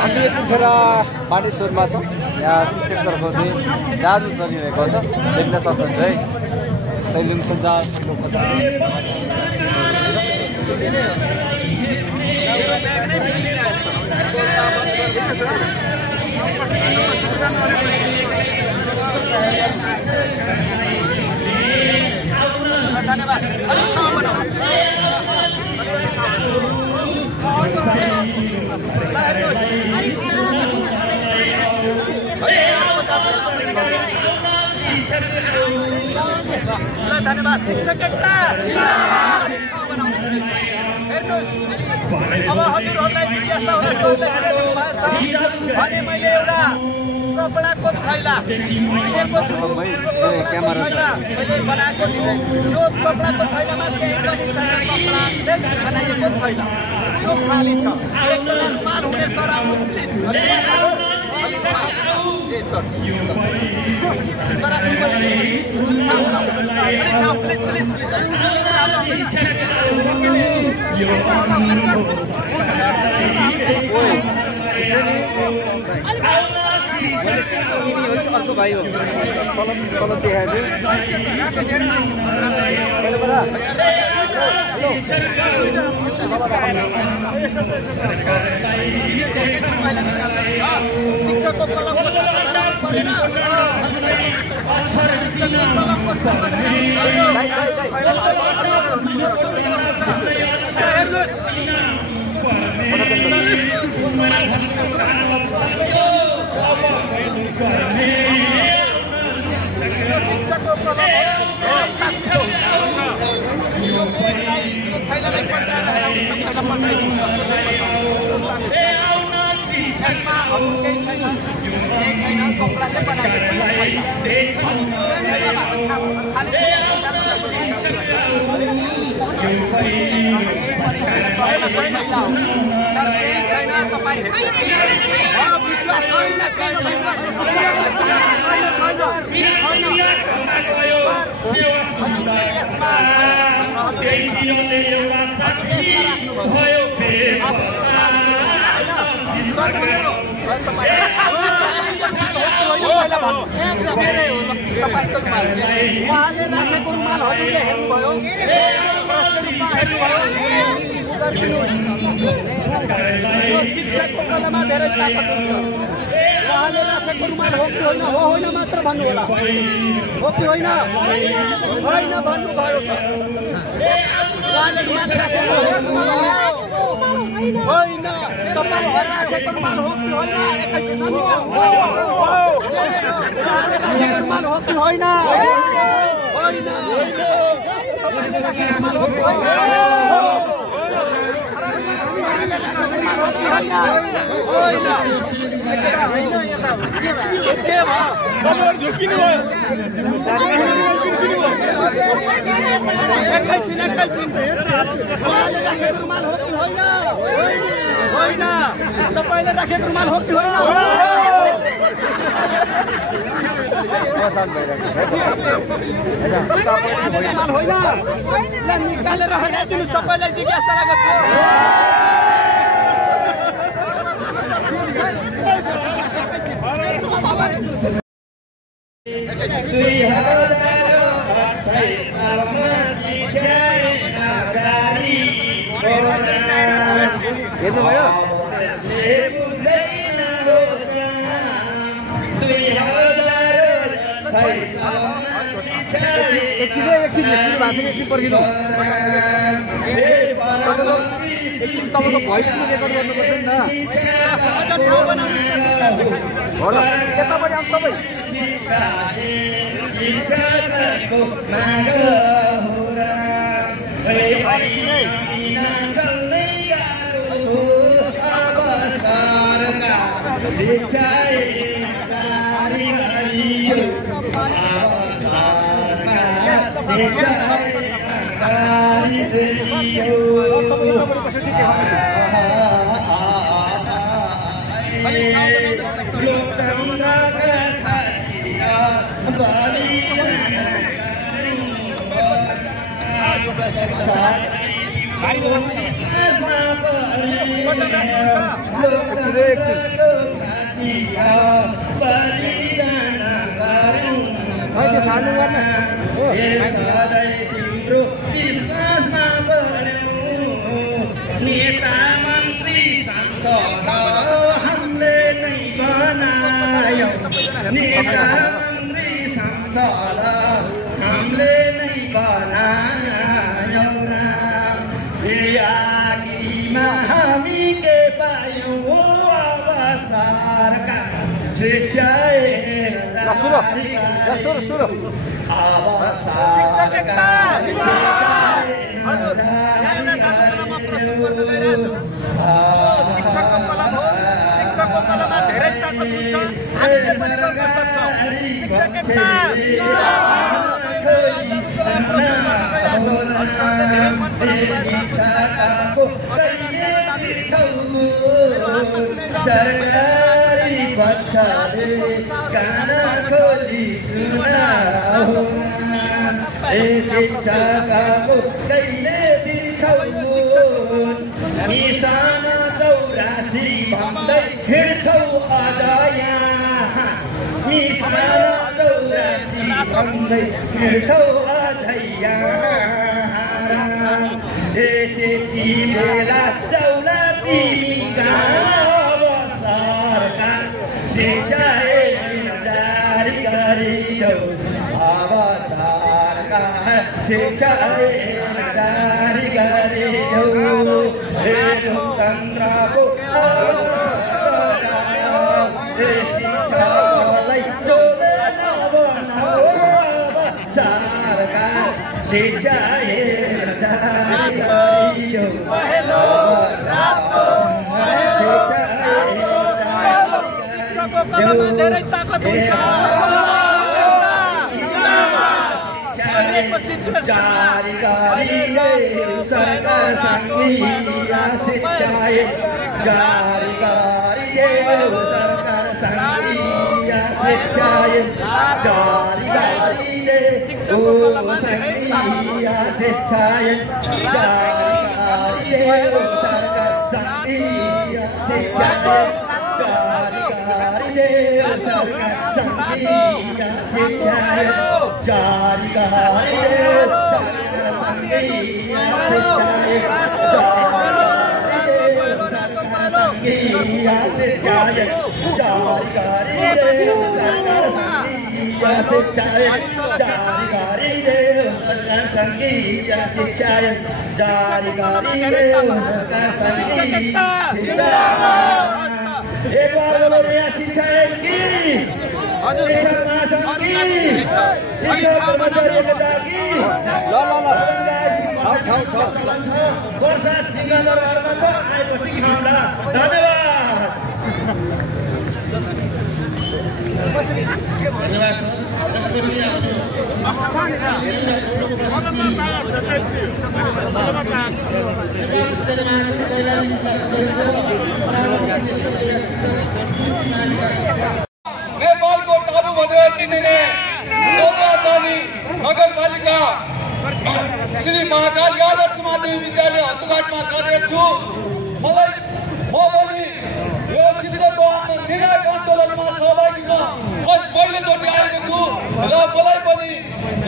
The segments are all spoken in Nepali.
हामी यतिखेर बानेश्वरमा छौँ। यहाँ शिक्षकहरूको चाहिँ जादु चलिरहेको छ, देख्न सक्नुहुन्छ है। सैलुङ सञ्जाल धन्यवाद शिक्षक हेर्नुहोस् अब हजुरहरूलाई जिज्ञासा होला सरले दिनुभएको छ भने मैले एउटा कपडाको थैला लिएको छु। मैले बनाएको छु यो कपडाको थैलामा केही पनि छैन, कपडाले बनाइएको थैला यो खाली छ। एकजना स्मार्ट हुने सर आउनुहोस् प्लिज। अर्को भाइ हो तलब देखाएको शिक्षकको कलम शिक्षकको उहाँले राखेको रुमाल हजुरले हेर्नुभयो, यो शिक्षकको कलममा धेरै ताकत हुन्छ। उहाँले राखेको रुमाल हो कि होइन, हो होइन मात्र भन्नु होला, हो कि होइन, होइन भन्नुभयो त। उहाँले रुमाल राखेको होइन, तपाईँले राखेको रुमाल हो कि होइन, एकैछिन रुमाल हो कि होइन, तपाईँले राखेको रुमाल हो कि होइन, होइन निकालेर हराइदिनु सबैलाई जिज्ञासा लागेको हेर्नुभयो एकछिन एकछिन पर्खिनु एकछिन तपाईँको भोइस पनि रेकर्ड गर्नुपर्छ नि त होला यतापट्टि आउनु तपाईँ नेता मन्त्री सांसद हामीले नै बनायौँ नेता मन्त्री सांसद हामीले नै बनायौँ आखिरीमा हामी के पायौँ अब सरकार शिक्षकको कलम हो शिक्षकको कलममा धेरै ताकत हुन्छ हामीले पनि गर्न सक्छौँ शिक्षक एकता सरकारी बच्चाले कान खोली सुनाऊ शिक्षकको कहिले दिन्छौ निशान 84 भन्दै हिँड्छौ अझ यहाँ निशान 84 भन्दै हिँड्छौ अझ यहाँ त्यति बेला चौला तिमी गाउँ सरकार शिक्षा जारी गरिदेऊ अब सरकार शिक्षा जारी गरिदेऊ लोकतन्त्रको शिक्षालाई चोले नबनाऊ अब सरकार शिक्षा जारी गरिदेऊ शिक्षाको कलममा धेरै ताकत हुन्छ जारी गरिदेऊ सरकार सङ्घीय शिक्षाए जारी गरिदेऊ सरकार सङ्घीय शिक्षाए जारी गरिदेऊ सङ्घीय शिक्षाए जारी गरिदेऊ सरकार सङ्घीय शिक्षाए जारी गरिदेऊ सरकार सङ्घीय शिक्षाए जारी गरिदेऊ सरकार सङ्घीय शिक्षाए सङ्घीय शिक्षाए जारी गरिदेऊ सरकार सङ्घीय शिक्षाए जारी गरिदेऊ सरकार सङ्घीय शिक्षाए जारी गरिदेऊ सरकार सङ्घीय शिक्षाए एक बार बोलो यहाँ शिक्षा है कि शिक्षक महासंघ की शिक्षक कर्मचारी एकता की वर्षा सिंहदरबारमा छ आएपछि खाउँला धन्यवाद धन्यवाद सर नेपालको टाबु भनेर चिनिने दोद्रापानी नगरपालिका श्री महाकाल आदर्श माध्यमिक विद्यालय हल्दुघाटमा कार्यरत छु म पनि यो शिक्षकको निर्णायक आन्दोलनमा सहभागीमा पहिलोचोटि आएको छु र मलाई पनि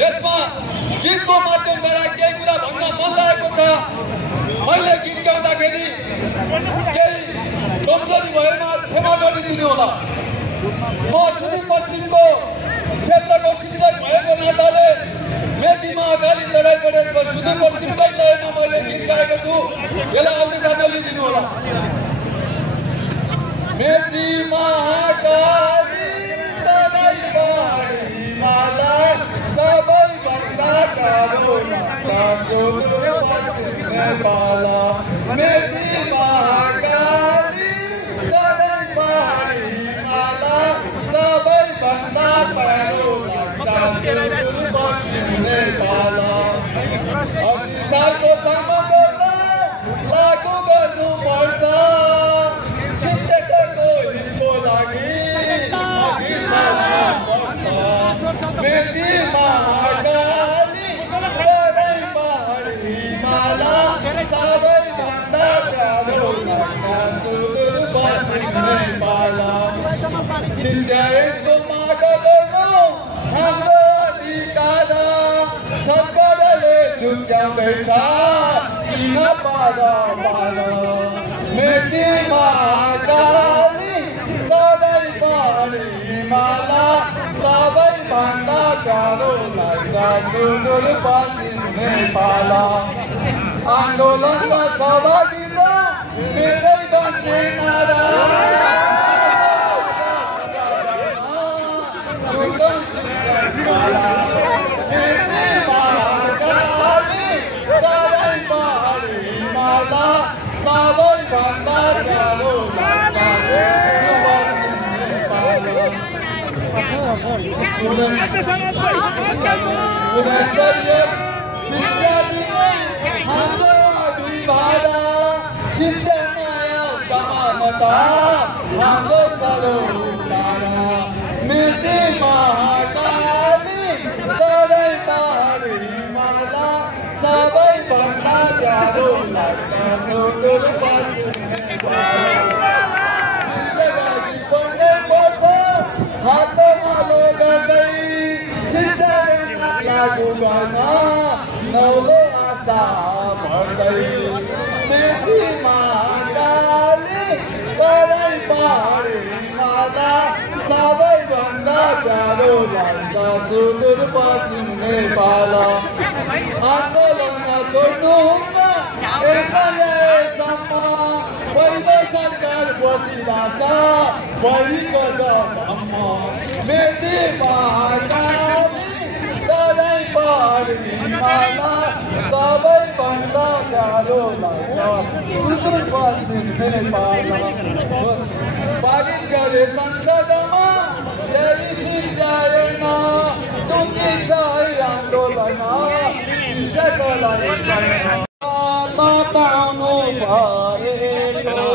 यसमा गीतको माध्यमद्वारा केही कुरा भन्न मन लागेको छ मैले गीत गाउँदाखेरि केही कमजोरी भएमा क्षमा गरिदिनु होला म सुदूरपश्चिमको क्षेत्रको शिक्षक भएको नाताले मेची महाकाली तराई परेको सुदूरपश्चिमकै लयमा मैले गीत गाएको छु यसलाई अलिकति नलिदिनु होला मेची महाकाली तराई परेमाला सबैभन्दा करुणा सुदूरपश्चिम नेपाल मेची महाकाली तराई परेमाला सबैभन्दा करुणा सुदूरपश्चिम नेपाल सालको सम्बन्धता लागू गर्नुपर्छ शिक्षकको हितको लागि मेची महाकाली तराई शिक्षाको माग गर्नु हाम्रो अधिकार सरकारले चुक्याउँदैछ किन पार पार मेची महाकाली सधैँ पारी माला सबैभन्दा गाह्रो लाग्छ सुदूरपश्चिम नेपाल आन्दोलनमा सहभागिता मेरै भन्ने नारा सबैभन्दा गाह्रो शिक्षा दिने हाम्रो अभिभावक शिक्षा नयाँ समानता हाम्रो सरोकार मेची महाकाली तराई पहाडी हिमाला सबैभन्दा गाह्रो लाग्छ सुदूरपश्चिम शिक्षालाई पढ्नै पर्छ हातमा गर्दै शिक्षा लागू गर्न नौलो आशा भर्दै मेची महाकाली तराई पहाडी हिमाला सबैभन्दा गाह्रो लाग्छ सुदूरपश्चिम नेपाल आन्दोलन छोड्नुहुन्न एकतासम्म पहिलो सरकार बसिरहेछ भइको जम्म मेची महाकाली तराई पहाडी हिमाला सबैभन्दा गाह्रो लाग्छ सुदूरपश्चिम नेपाल पारित गरे संसदमा यही सिर्जाएन टुङ्गिन्छ आन्दोलन शिक्षाको लागि पाउनु परेको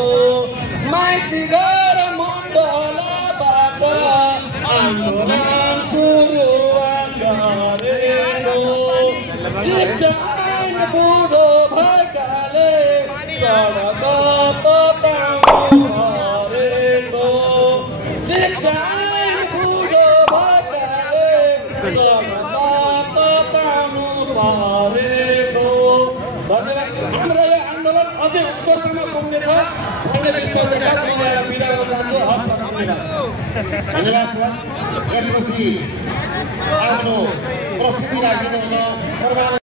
माइती घर मण्डलबाट आन्दोलन सुरुवात गरेको शिक्षा बुढो भएकाले सडक पाउनु परेको शिक्षा बुढो भएकाले सडक पाउनु परेको हाम्रो यो आन्दोलन अझै उत्कर्षमा पुग्नेछ भन्ने विश्वास बिदा गर्न चाहन्छु। धन्यवाद सर। यसपछि आफ्नो प्रस्तुति राखिदिनु